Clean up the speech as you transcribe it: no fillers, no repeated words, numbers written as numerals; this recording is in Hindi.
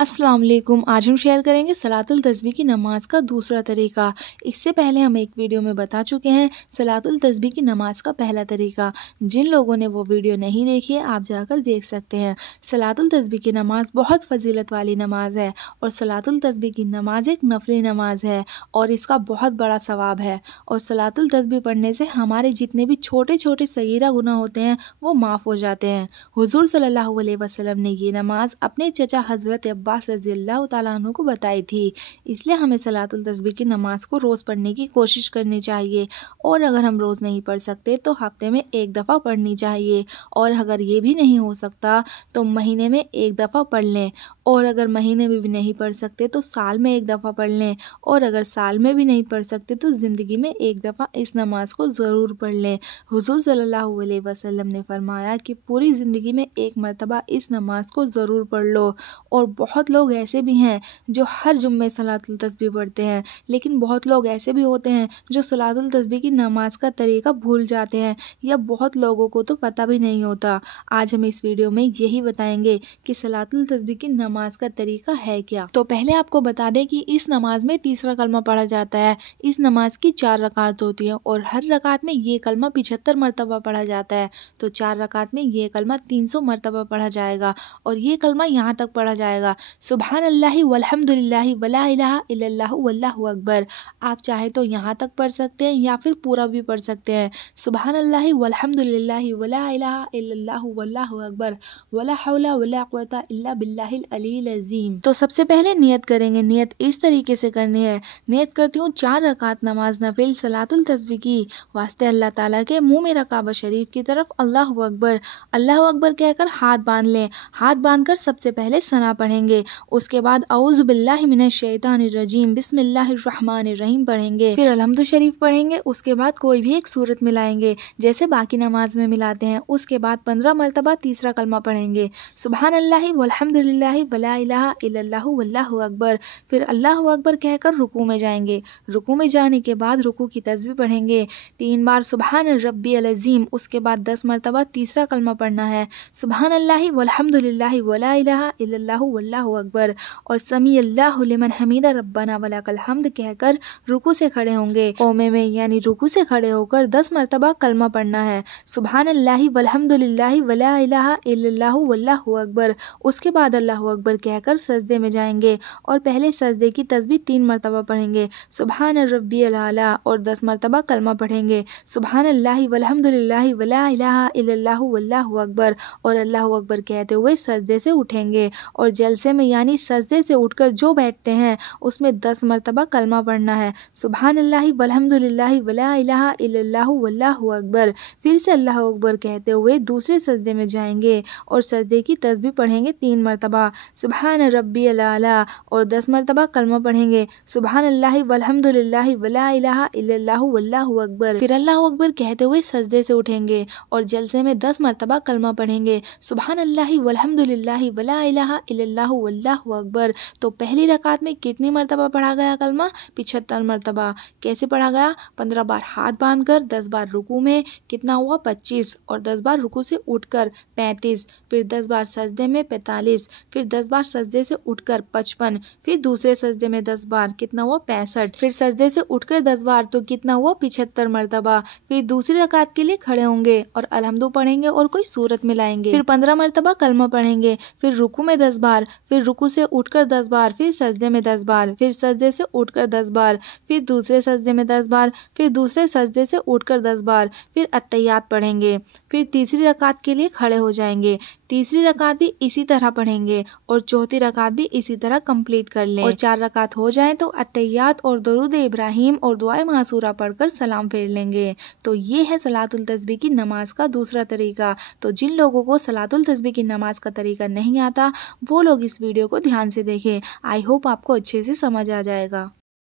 अस्सलाम वालेकुम। आज हम शेयर करेंगे सलातुल तस्बीह की नमाज़ का दूसरा तरीका। इससे पहले हम एक वीडियो में बता चुके हैं सलातुल तस्बीह की नमाज़ का पहला तरीका। जिन लोगों ने वो वीडियो नहीं देखी है आप जाकर देख सकते हैं। सलातुल तस्बीह की नमाज़ बहुत फजीलत वाली नमाज़ है और सलातुल तस्बीह की नमाज़ एक नफली नमाज़ है और इसका बहुत बड़ा सवाब है। और सलातुल तस्बीह पढ़ने से हमारे जितने भी छोटे छोटे सगीरा गुनाह होते हैं वो माफ़ हो जाते हैं। हुज़ूर सल्लल्लाहु अलैहि वसल्लम ने ये नमाज़ अपने चचा हज़रत अब्बास रज़ी अल्लाह ताला अन्हु को बताई थी। इसलिए हमें सलातुल तस्बीह की नमाज़ को रोज़ पढ़ने की कोशिश करनी चाहिए और अगर हम रोज़ नहीं पढ़ सकते तो हफ्ते में एक दफ़ा पढ़नी चाहिए और अगर ये भी नहीं हो सकता तो महीने में एक दफ़ा पढ़ लें और अगर महीने में भी नहीं पढ़ सकते तो साल में एक दफ़ा पढ़ लें और अगर साल में भी नहीं पढ़ सकते तो ज़िंदगी में एक दफ़ा इस नमाज़ को ज़रूर पढ़ लें। हुज़ूर सल्लल्लाहु अलैहि वसल्लम ने फरमाया कि पूरी ज़िंदगी में एक मरतबा इस नमाज़ को ज़रूर पढ़ लो। और बहुत लोग ऐसे भी हैं जो हर जुम्मे सलातुल तस्बीह पढ़ते हैं, लेकिन बहुत लोग ऐसे भी होते हैं जो सलातुल तस्बीह की नमाज़ का तरीका भूल जाते हैं या बहुत लोगों को तो पता भी नहीं होता। आज हम इस वीडियो में यही बताएंगे कि सलातुल तस्बीह की नमाज का तरीका है क्या। तो पहले आपको बता दें कि इस नमाज में तीसरा कलमा पढ़ा जाता है। इस नमाज की 4 रकात होती हैं और हर रकात में ये कलमा 75 मरतबा पढ़ा जाता है। तो 4 रकात में ये कलमा 300 मरतबा पढ़ा जाएगा और ये कलमा यहाँ तक पढ़ा जाएगा, सुबहान अल्लाहि वल्हम्दुलिल्लाहि वला इलाहा इल्लल्लाहु वल्लाहु अकबर। आप चाहे तो यहाँ तक पढ़ सकते हैं या फिर पूरा भी पढ़ सकते हैं। सुबहान अल्लाहि वल्हम्दुलिल्लाहि वला इलाहा इल्लल्लाहु वल्लाहु अकबर वला हौला वला कुव्वता इल्ला बिल्लाहिल अलील अज़ीम। तो सबसे पहले नियत करेंगे। नियत इस तरीके से करनी है। नियत करती हूँ 4 रकात नमाज नफिल सलातुल तस्बीह की वास्ते अल्लाह ताला के मुंह में काबा शरीफ की तरफ अल्लाहु अकबर कहकर हाथ बांध लें। हाथ बांधकर सबसे पहले सना पढ़ेंगे, उसके बाद औज़ु बिल्लाहि मिनश शैतानिर रजीम बिस्मिल्लाहिर रहमानिर रहीम पढ़ेंगे, फिर अलहम्दु शरीफ पढ़ेंगे। उसके बाद कोई भी एक सूरत मिलाएंगे जैसे बाकी नमाज में मिलाते हैं। उसके बाद 15 मरतबा तीसरा कलमा पढ़ेंगे, सुबहान अल्लाहि वल्हम्दुलिल्लाहि वला इलाहा इल्लल्लाहु वल्लाहु अकबर। फिर अल्लाहु अकबर कहकर रुकू में जाएंगे। रुकू में जाने के बाद रुकू की तस्बीह पढ़ेंगे 3 बार सुबहान रब्बियल अज़ीम। उसके बाद 10 मरतबा तीसरा कलमा पढ़ना है, सुबहान अल्लाहि वल्हम्दुलिल्लाहि वला इलाहा इल्लल्लाहु वल्लाहु अकबर और समी अल्लाहु लिमन हमीदा रब्बना वलकल हम्द कहकर रुकू से खड़े होंगे। कौमे में यानी रुकू से खड़े होकर 10 मरतबा कलमा पढ़ना है, सुबहान अल्लाहि वल्हम्दुलिल्लाहि वला इलाहा इल्लल्लाहु वल्लाहु अकबर। उसके बाद अल्लाहु अकबर कहकर सजदे में जाएंगे और पहले सजदे की तस्बीह 3 मरतबा पढ़ेंगे, सुबहान रब्बियल आला और 10 मरतबा कलमा पढ़ेंगे, सुबहान अल्लाहि वल्हम्दुलिल्लाहि वला इलाहा इल्लल्लाहु वल्लाहु अकबर और अल्लाहु अकबर कहते हुए सजदे से उठेंगे और जलसे में यानी सजदे से उठकर जो बैठते हैं उसमें 10 मरतबा कलमा पढ़ना है, सुबहान अल्लाहि वल्हम्दुलिल्लाहि वला इलाहा इल्लल्लाहु वल्लाहु अकबर। फिर से अल्लाहु अकबर कहते हुए दूसरे सजदे में जाएंगे और सजदे की तस्बीह पढ़ेंगे 3 मरतबा, सुबहान रब्बियल आला और 10 मरतबा कलमा पढ़ेंगे, सुबहान अल्लाहि वल्हम्दुलिल्लाहि वला इलाहा इल्लल्लाहु वल्लाहु अकबर। फिर अल्लाहु अकबर कहते हुए सजदे से उठेंगे और जलसे में 10 मरतबा कलमा पढ़ेंगे, सुबहान अल्लाहि वल्हम्दुलिल्लाहि वला इलाहा इल्लल्लाहु वल्लाहु अकबर। तो पहली रकात में कितनी मरतबा पढ़ा गया कलमा? 75 मरतबा। कैसे पढ़ा गया? 15 बार हाथ बांधकर, 10 बार रुकू में, कितना हुआ 25 और 10 बार रुकू से उठकर 35, फिर 10 बार सजदे में 45, फिर 10 बार सजदे से उठकर 55, फिर दूसरे सजदे में 10 बार, कितना हुआ 65, फिर सजदे से उठकर 10 बार तो कितना हुआ 75 मरतबा। फिर दूसरी रकात के लिए खड़े होंगे और अलहम्दु पढ़ेंगे और कोई सूरत मिलाएंगे, फिर 15 मरतबा कलमा पढ़ेंगे, फिर रुकू में 10 बार, फिर रुकू से उठकर 10 बार, फिर सजदे में 10 बार, फिर सजदे से उठकर 10 बार, फिर दूसरे सजदे में 10 बार, फिर दूसरे सजदे से उठकर 10 बार, फिर अत्तहियात पढ़ेंगे, फिर तीसरी रकात के लिए खड़े हो जाएंगे। तीसरी रकात भी इसी तरह पढ़ेंगे और चौथी रकात भी इसी तरह कंप्लीट कर लें और 4 रकात हो जाएं तो अत्तहियात और दरूद इब्राहिम और दुआए मासूरा पढ़कर सलाम फेर लेंगे। तो ये है सलातुल तस्बीह की नमाज का दूसरा तरीका। तो जिन लोगों को सलातुल तस्बीह की नमाज का तरीका नहीं आता वो लोग इस वीडियो को ध्यान से देखें। आई होप आपको अच्छे से समझ आ जाएगा।